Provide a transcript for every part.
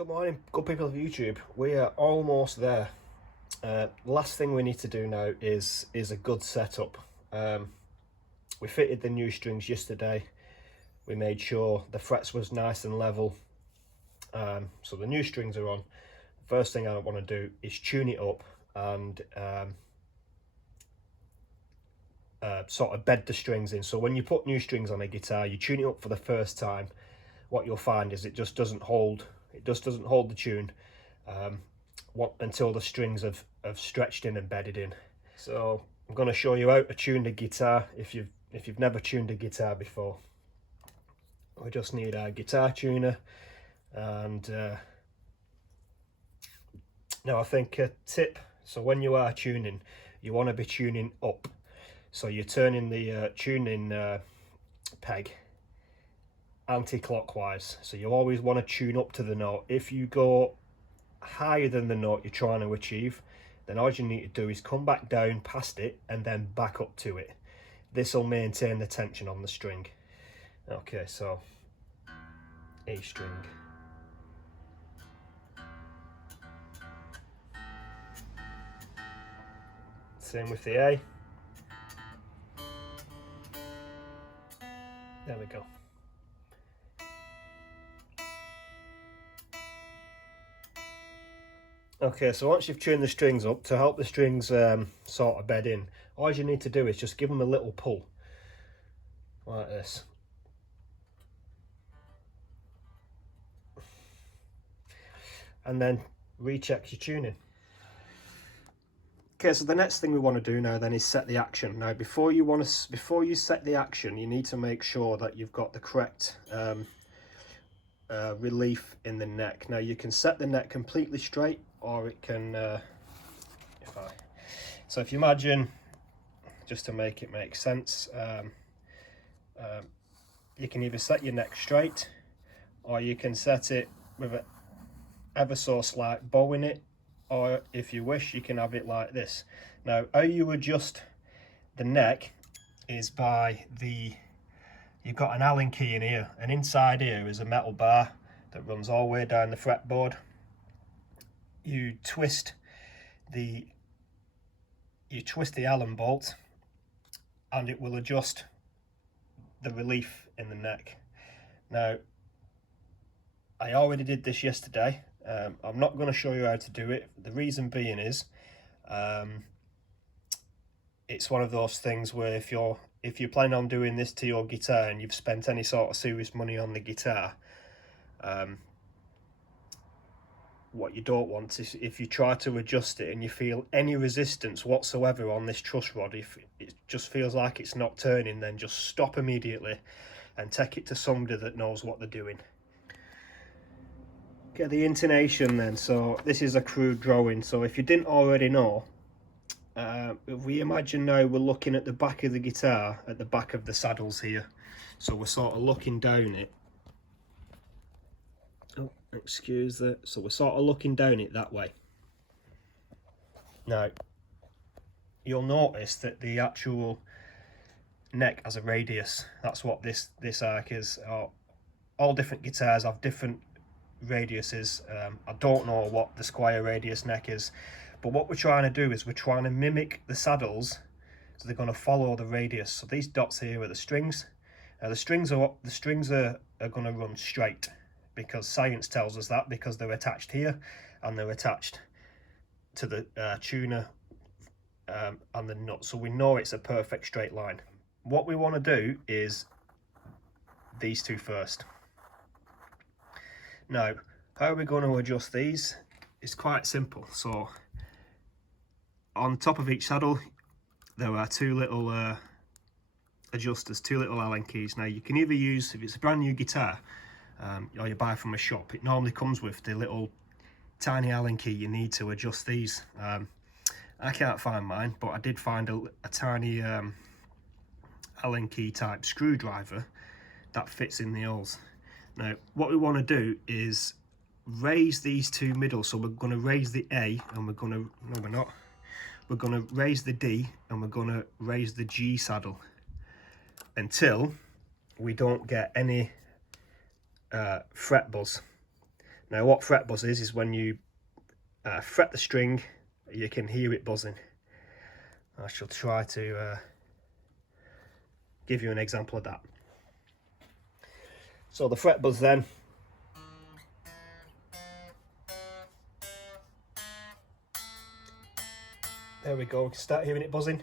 Good morning, good people of YouTube. We are almost there. Last thing we need to do now is a good setup. We fitted the new strings yesterday. We made sure the frets was nice and level. So the new strings are on. First thing I want to do is tune it up and sort of bed the strings in. So when you put new strings on a guitar, you tune it up for the first time. What you'll find is it just doesn't hold. It just doesn't hold the tune until the strings have stretched in and bedded in. So I'm going to show you how to tune the guitar if you've never tuned a guitar before. We just need our guitar tuner, and now I think a tip. So when you are tuning, you want to be tuning up. So you're turning the tuning peg anti-clockwise, so you always want to tune up to the note. If you go higher than the note you're trying to achieve, then all you need to do is come back down past it and then back up to it. This will maintain the tension on the string. Okay, so A string, same with the A. There we go. Okay, so once you've tuned the strings up, to help the strings sort of bed in, all you need to do is just give them a little pull, like this. And then recheck your tuning. Okay, so the next thing we want to do now then is set the action. Now before you set the action, you need to make sure that you've got the correct relief in the neck. Now you can set the neck completely straight, or it can so if you imagine, just to make it make sense, you can either set your neck straight, or you can set it with an ever so slight bow in it, or if you wish you can have it like this. Now how you adjust the neck is by you've got an Allen key in here, and inside here is a metal bar that runs all the way down the fretboard. You twist the Allen bolt and it will adjust the relief in the neck. Now I already did this yesterday. I'm not going to show you how to do it. The reason being is it's one of those things where if you're planning on doing this to your guitar and you've spent any sort of serious money on the guitar, what you don't want is if you try to adjust it and you feel any resistance whatsoever on this truss rod, if it just feels like it's not turning, then just stop immediately and take it to somebody that knows what they're doing. Okay, the intonation then. So this is a crude drawing, so if you didn't already know, if we imagine now we're looking at the back of the guitar, at the back of the saddles here, so we're sort of looking down it. Oh, excuse that. So we're sort of looking down it that way. Now you'll notice that the actual neck has a radius. That's what this arc is. All different guitars have different radiuses. I don't know what the Squire radius neck is, but what we're trying to do is we're trying to mimic the saddles, so they're going to follow the radius. So these dots here are the strings. Now the strings are going to run straight, because science tells us that, because they're attached here and they're attached to the tuner and the nut, so we know it's a perfect straight line. What we want to do is these two first. Now how are we going to adjust these? It's quite simple. So on top of each saddle there are two little adjusters, two little Allen keys. Now you can either use, if it's a brand new guitar or you buy from a shop, it normally comes with the little tiny Allen key you need to adjust these. I can't find mine, but I did find a tiny Allen key type screwdriver that fits in the holes. Now what we want to do is raise these two middle, so we're going to raise the A and we're going to, no we're not, we're going to raise the D and we're going to raise the G saddle until we don't get any fret buzz. Now what fret buzz is when you fret the string, you can hear it buzzing. I shall try to give you an example of that. So the fret buzz then, there we go, we can start hearing it buzzing.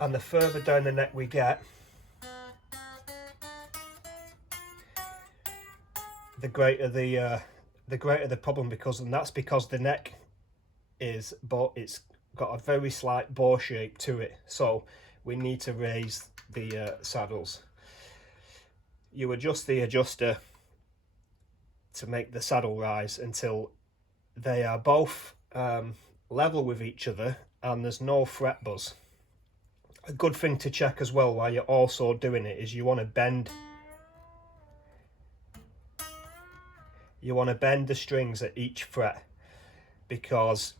And the further down the neck we get, the greater the problem, and that's because the neck it's got a very slight bow shape to it, so we need to raise the saddles. You adjust the adjuster to make the saddle rise until they are both level with each other and there's no fret buzz. A good thing to check as well while you're also doing it is you want to bend the strings at each fret, because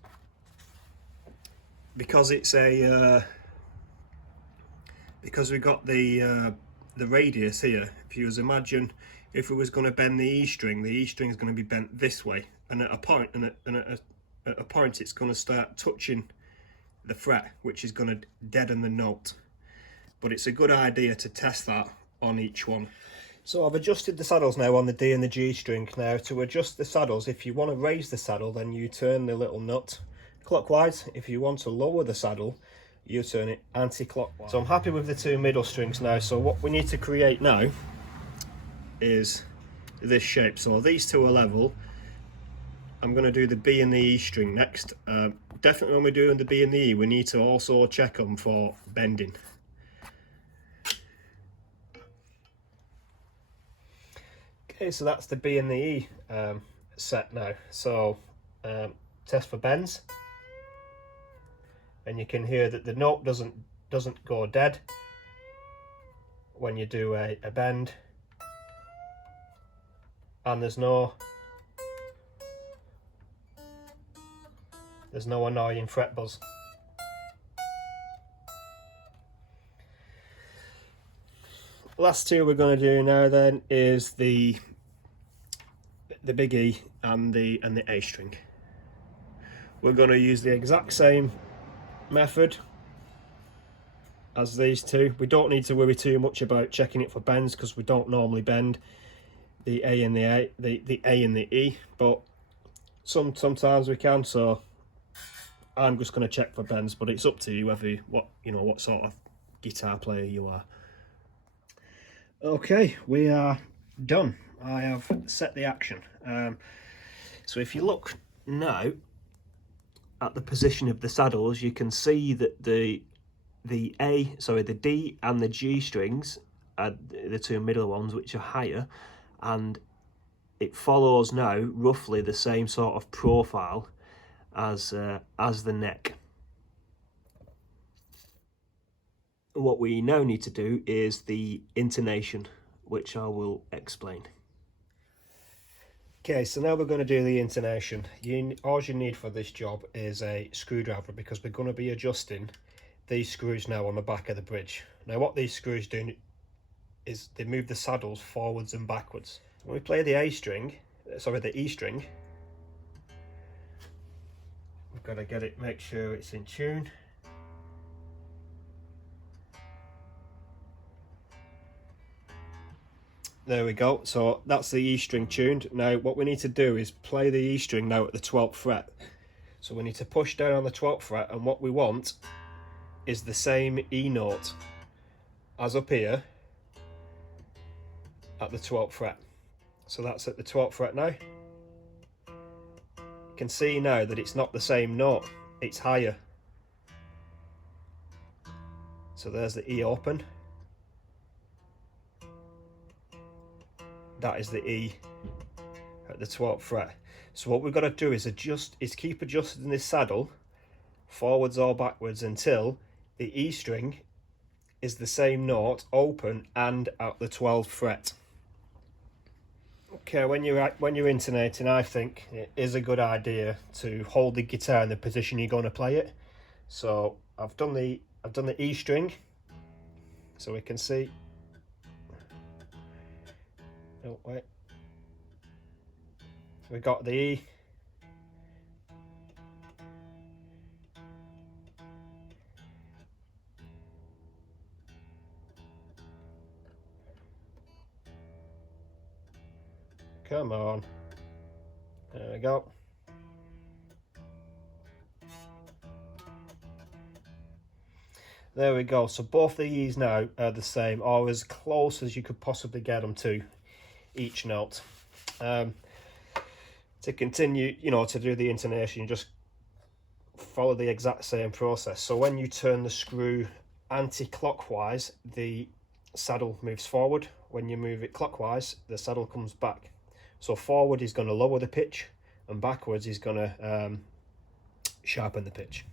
it's a because we got the radius here. If you imagine if we was going to bend the E string is going to be bent this way, and at a point it's going to start touching the fret, which is going to deaden the note. But it's a good idea to test that on each one. So I've adjusted the saddles now on the D and the G string. Now to adjust the saddles, if you want to raise the saddle, then you turn the little nut clockwise. If you want to lower the saddle, you turn it anti-clockwise. So I'm happy with the two middle strings now. So what we need to create now is this shape. So these two are level. I'm going to do the B and the E string next. Definitely when we're doing the B and the E, we need to also check them for bending. Okay, so that's the B and the E set now. So test for bends, and you can hear that the note doesn't go dead when you do a bend, and there's no annoying fret buzz. Last two we're going to do now then is the big E and the A string. We're going to use the exact same method as these two. We don't need to worry too much about checking it for bends because we don't normally bend the A and the A and the E, but sometimes we can. So I'm just going to check for bends, but it's up to you whether what sort of guitar player you are. Okay, we are done. I have set the action. So if you look now at the position of the saddles, you can see that the D and the G strings are the two middle ones, which are higher, and it follows now roughly the same sort of profile as the neck. What we now need to do is the intonation, which I will explain. Okay, so now we're going to do the intonation. All you need for this job is a screwdriver, because we're going to be adjusting these screws now on the back of the bridge. Now what these screws do is they move the saddles forwards and backwards. When we play the E string, we've got to make sure it's in tune. There we go, so that's the E string tuned. Now what we need to do is play the E string now at the 12th fret. So we need to push down on the 12th fret, and what we want is the same E note as up here at the 12th fret. So that's at the 12th fret now. You can see now that it's not the same note, it's higher. So there's the E open. That is the E at the 12th fret. So what we've got to do is keep adjusting this saddle forwards or backwards until the E string is the same note open and at the 12th fret. Okay, when you're intonating, I think it is a good idea to hold the guitar in the position you're going to play it. So I've done the E string, so we can see Oh, wait. We got the E. Come on. There we go. There we go. So both the E's now are the same, or as close as you could possibly get them to each note. To continue, you know, to do the intonation, you just follow the exact same process. So when you turn the screw anti-clockwise, the saddle moves forward. When you move it clockwise, the saddle comes back. So forward is going to lower the pitch, and backwards is going to sharpen the pitch.